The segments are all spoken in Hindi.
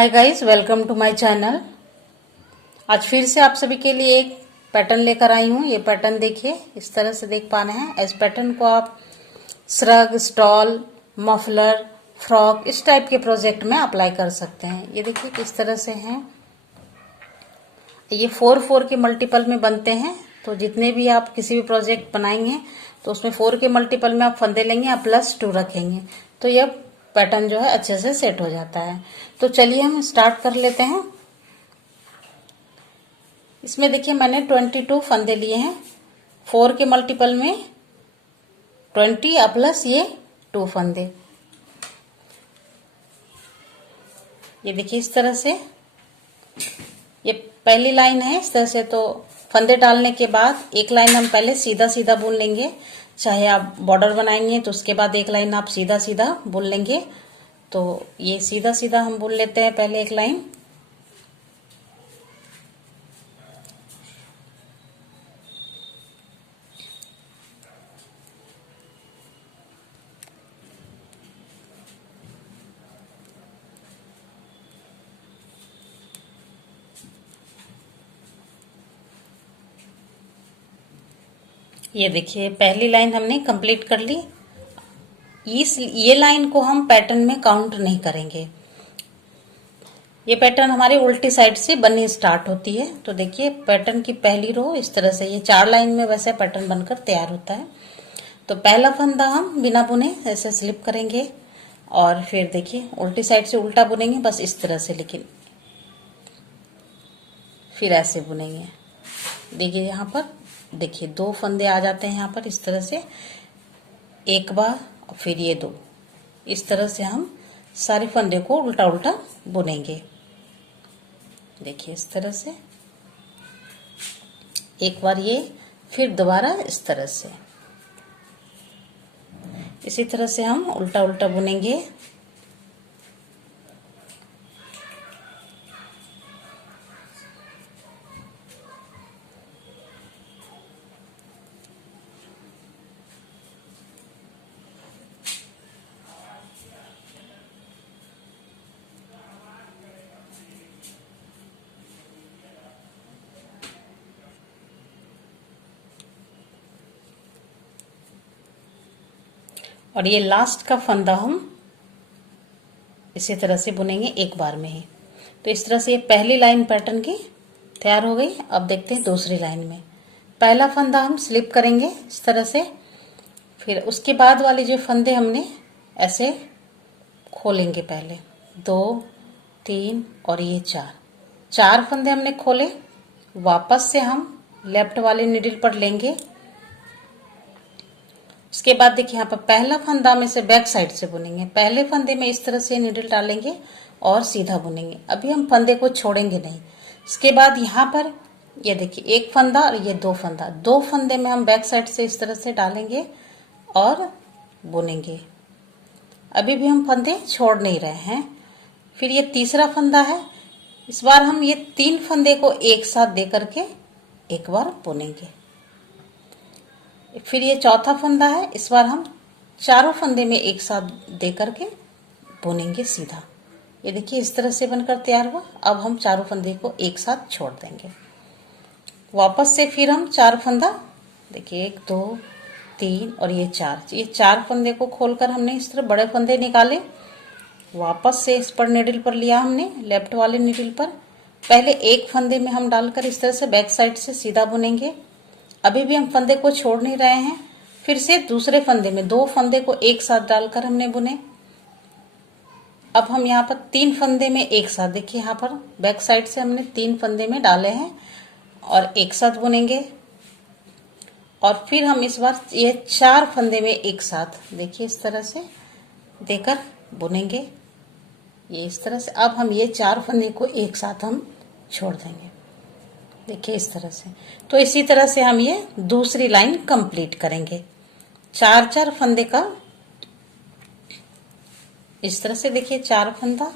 Hi guys, welcome to my channel. आज फिर से आप सभी के लिए एक पैटर्न लेकर आई हूँ। ये पैटर्न देखिए, इस तरह से देख पा रहे हैं। इस पैटर्न को आप श्रग, स्टॉल, मफलर, फ्रॉक इस टाइप के प्रोजेक्ट में अप्लाई कर सकते हैं। ये देखिए किस तरह से हैं। ये 4-4 के मल्टीपल में बनते हैं। तो जितने भी आप किसी भी प्रोजेक्ट बनाएंगे तो उसमें 4 के मल्टीपल में आप फंदे लेंगे, आप +2 रखेंगे तो यह पैटर्न जो है अच्छे से सेट हो जाता है। तो चलिए हम स्टार्ट कर लेते हैं। इसमें देखिए मैंने 22 फंदे लिए हैं। 4 के मल्टीपल में 20 प्लस ये 2 फंदे। ये देखिए इस तरह से ये पहली लाइन है। इस तरह से तो फंदे डालने के बाद एक लाइन हम पहले सीधा सीधा बुन लेंगे। चाहे आप बॉर्डर बनाएंगे तो उसके बाद एक लाइन आप सीधा सीधा बुन लेंगे। तो ये सीधा सीधा हम बुन लेते हैं पहले एक लाइन। ये देखिए पहली लाइन हमने कंप्लीट कर ली। ये लाइन को हम पैटर्न में काउंट नहीं करेंगे। ये पैटर्न हमारे उल्टी साइड से बननी स्टार्ट होती है। तो देखिए पैटर्न की पहली रो इस तरह से, ये 4 लाइन में वैसे पैटर्न बनकर तैयार होता है। तो पहला फंदा हम बिना बुने ऐसे स्लिप करेंगे और फिर देखिए उल्टी साइड से उल्टा बुनेंगे, बस इस तरह से। लेकिन फिर ऐसे बुनेंगे। देखिए यहाँ पर देखिए 2 फंदे आ जाते हैं यहाँ पर इस तरह से, एक बार और फिर ये 2। इस तरह से हम सारे फंदे को उल्टा उल्टा बुनेंगे। देखिए इस तरह से एक बार ये, फिर दोबारा इस तरह से। इसी तरह से हम उल्टा उल्टा बुनेंगे। और ये लास्ट का फंदा हम इसी तरह से बुनेंगे एक बार में ही। तो इस तरह से ये पहली लाइन पैटर्न की तैयार हो गई। अब देखते हैं दूसरी लाइन में। पहला फंदा हम स्लिप करेंगे इस तरह से, फिर उसके बाद वाले जो फंदे हमने ऐसे खोलेंगे। पहले 2, 3 और ये 4 फंदे हमने खोले। वापस से हम लेफ्ट वाले नीडल पर लेंगे। उसके बाद देखिए यहाँ पर पहला फंदा में से बैक साइड से बुनेंगे। पहले फंदे में इस तरह से नीडल डालेंगे और सीधा बुनेंगे। अभी हम फंदे को छोड़ेंगे नहीं। इसके बाद यहाँ पर ये देखिए एक फंदा और ये 2 फंदा, 2 फंदे में हम बैक साइड से इस तरह से डालेंगे और बुनेंगे। अभी भी हम फंदे छोड़ नहीं रहे हैं। फिर ये तीसरा फंदा है। इस बार हम ये 3 फंदे को एक साथ दे करके एक बार बुनेंगे। फिर ये चौथा फंदा है। इस बार हम चारों फंदे में एक साथ दे करके बुनेंगे सीधा। ये देखिए इस तरह से बनकर तैयार हुआ। अब हम चारों फंदे को एक साथ छोड़ देंगे। वापस से फिर हम 4 फंदा, देखिए 1, 2, 3 और ये 4, ये 4 फंदे को खोलकर हमने इस तरह बड़े फंदे निकाले। वापस से इस पर नीडल पर लिया हमने, लेफ्ट वाले नीडल पर। पहले एक फंदे में हम डालकर इस तरह से बैक साइड से सीधा बुनेंगे। अभी भी हम फंदे को छोड़ नहीं रहे हैं। फिर से दूसरे फंदे में 2 फंदे को एक साथ डालकर हमने बुने। अब हम यहाँ पर 3 फंदे में एक साथ, देखिए यहाँ पर बैक साइड से हमने 3 फंदे में डाले हैं और एक साथ बुनेंगे। और फिर हम इस बार ये 4 फंदे में एक साथ, देखिए इस तरह से देकर बुनेंगे। ये इस तरह से अब हम ये 4 फंदे को एक साथ हम छोड़ देंगे। देखिए इस तरह से। तो इसी तरह से हम ये दूसरी लाइन कंप्लीट करेंगे। 4-4 फंदे का इस तरह से, देखिए 4 फंदा,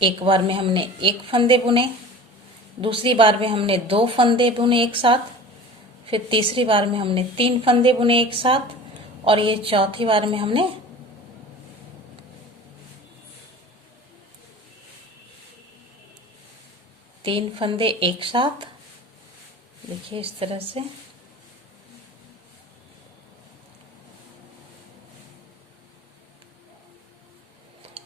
एक बार में हमने 1 फंदे बुने, दूसरी बार में हमने 2 फंदे बुने एक साथ, फिर तीसरी बार में हमने 3 फंदे बुने एक साथ, और ये चौथी बार में हमने 3 फंदे एक साथ, देखिए इस तरह से।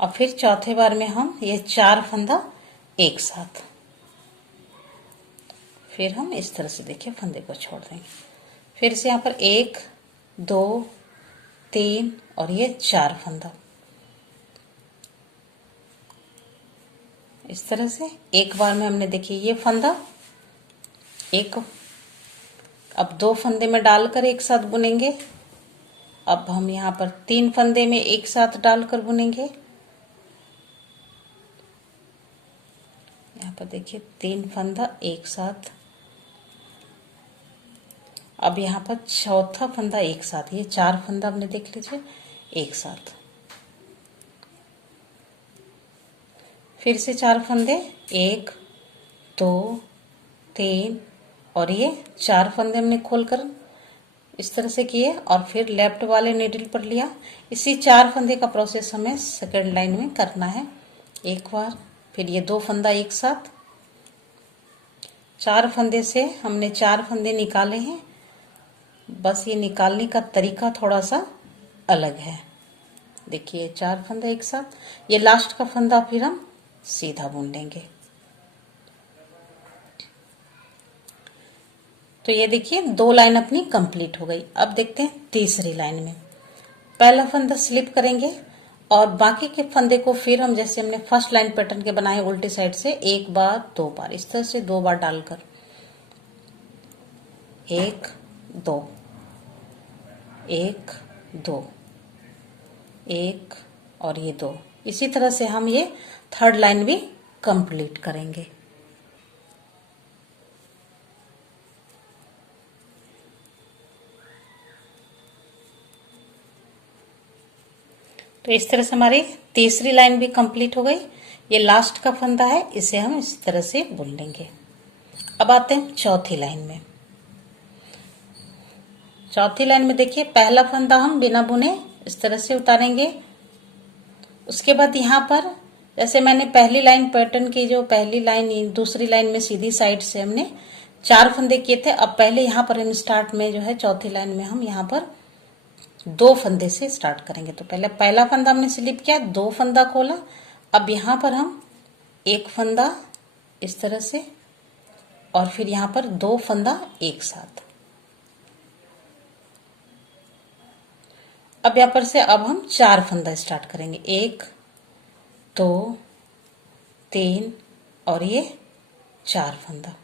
और फिर चौथे बार में हम ये 4 फंदा एक साथ, फिर हम इस तरह से देखिए फंदे को छोड़ देंगे। फिर से यहाँ पर 1 2 3 और ये 4 फंदा, इस तरह से एक बार में हमने देखिए ये फंदा एक, अब 2 फंदे में डालकर एक साथ बुनेंगे। अब हम यहाँ पर 3 फंदे में एक साथ डालकर बुनेंगे। यहाँ पर देखिए 3 फंदा एक साथ। अब यहाँ पर चौथा फंदा एक साथ, ये 4 फंदा हमने देख लीजिए एक साथ। फिर से 4 फंदे 1 2 3 और ये 4 फंदे हमने खोलकर इस तरह से किए और फिर लेफ्ट वाले नीडल पर लिया। इसी 4 फंदे का प्रोसेस हमें सेकंड लाइन में करना है एक बार। फिर ये 2 फंदा एक साथ, 4 फंदे से हमने 4 फंदे निकाले हैं, बस ये निकालने का तरीका थोड़ा सा अलग है। देखिए 4 फंदे एक साथ, ये लास्ट का फंदा फिर हम सीधा बुन लेंगे। तो ये देखिए 2 लाइन अपनी कंप्लीट हो गई। अब देखते हैं तीसरी लाइन में। पहला फंदा स्लिप करेंगे और बाकी के फंदे को फिर हम जैसे हमने फर्स्ट लाइन पैटर्न के बनाए उल्टी साइड से 1 बार 2 बार इस तरह से 2 बार डालकर 1 2 1 2 1 और ये 2, इसी तरह से हम ये थर्ड लाइन भी कंप्लीट करेंगे। तो इस तरह से हमारी तीसरी लाइन भी कंप्लीट हो गई। ये लास्ट का फंदा है, इसे हम इस तरह से बुन लेंगे। अब आते हैं चौथी लाइन में। चौथी लाइन में देखिए पहला फंदा हम बिना बुने इस तरह से उतारेंगे। उसके बाद यहाँ पर जैसे मैंने पहली लाइन पैटर्न की जो पहली लाइन दूसरी लाइन में सीधी साइड से हमने 4 फंदे किए थे, अब पहले यहाँ पर हम स्टार्ट में जो है चौथी लाइन में हम यहाँ पर 2 फंदे से स्टार्ट करेंगे। तो पहले पहला फंदा हमने स्लिप किया, 2 फंदा खोला। अब यहाँ पर हम 1 फंदा इस तरह से और फिर यहाँ पर 2 फंदा एक साथ। अब यहाँ पर से अब हम 4 फंदा स्टार्ट करेंगे, 1 2 3 और ये 4 फंदा।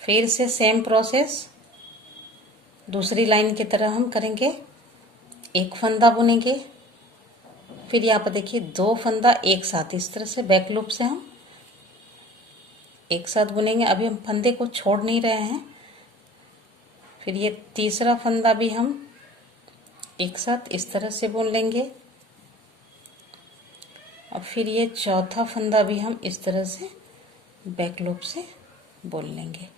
फिर से सेम प्रोसेस दूसरी लाइन की तरह हम करेंगे, 1 फंदा बुनेंगे। फिर यहाँ पर देखिए 2 फंदा एक साथ इस तरह से बैक लूप से हम एक साथ बुनेंगे। अभी हम फंदे को छोड़ नहीं रहे हैं। फिर ये तीसरा फंदा भी हम एक साथ इस तरह से बुन लेंगे। अब फिर ये चौथा फंदा भी हम इस तरह से बैक लूप से बुन लेंगे,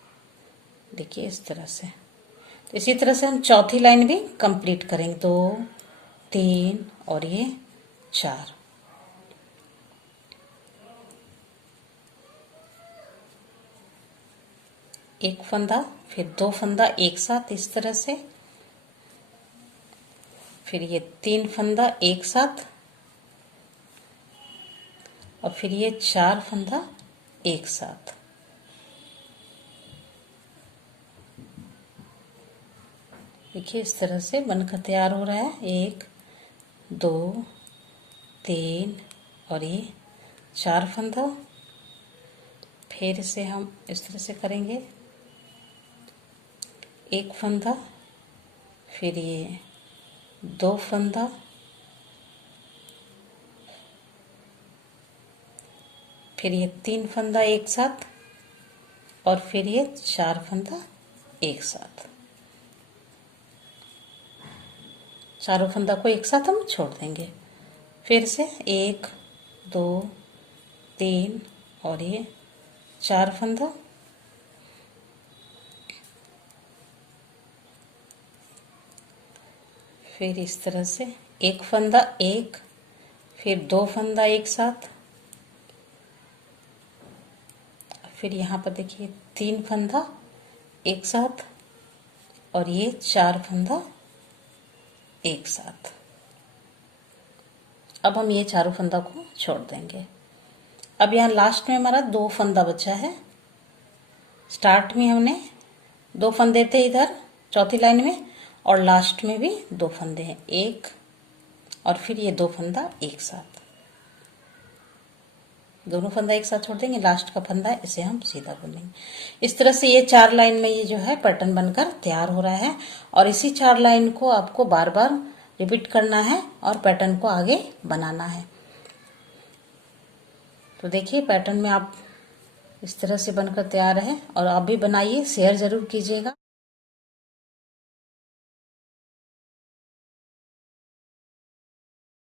देखिए इस तरह से। तो इसी तरह से हम चौथी लाइन भी कंप्लीट करेंगे, 2 3 और ये 4। एक फंदा फिर 2 फंदा एक साथ इस तरह से, फिर ये 3 फंदा एक साथ और फिर ये 4 फंदा एक साथ। देखिए इस तरह से बनकर तैयार हो रहा है। 1 2 3 और ये 4 फंदा। फिर से हम इस तरह से करेंगे, 1 फंदा फिर ये 2 फंदा फिर ये 3 फंदा एक साथ और फिर ये 4 फंदा एक साथ। चारों फंदा को एक साथ हम छोड़ देंगे। फिर से 1 2 3 और ये 4 फंदा। फिर इस तरह से 1 फंदा 1 फिर 2 फंदा एक साथ फिर यहाँ पर देखिए 3 फंदा एक साथ और ये 4 फंदा एक साथ। अब हम ये चारों फंदा को छोड़ देंगे। अब यहाँ लास्ट में हमारा 2 फंदा बचा है। स्टार्ट में हमने 2 फंदे थे इधर चौथी लाइन में और लास्ट में भी 2 फंदे हैं, एक और फिर ये 2 फंदा एक साथ। दोनों फंदा एक साथ छोड़ देंगे, लास्ट का फंदा है इसे हम सीधा बुनेंगे। इस तरह से ये 4 लाइन में ये जो है पैटर्न बनकर तैयार हो रहा है और इसी 4 लाइन को आपको बार बार रिपीट करना है और पैटर्न को आगे बनाना है। तो देखिए पैटर्न में आप इस तरह से बनकर तैयार है और आप भी बनाइए, शेयर जरूर कीजिएगा।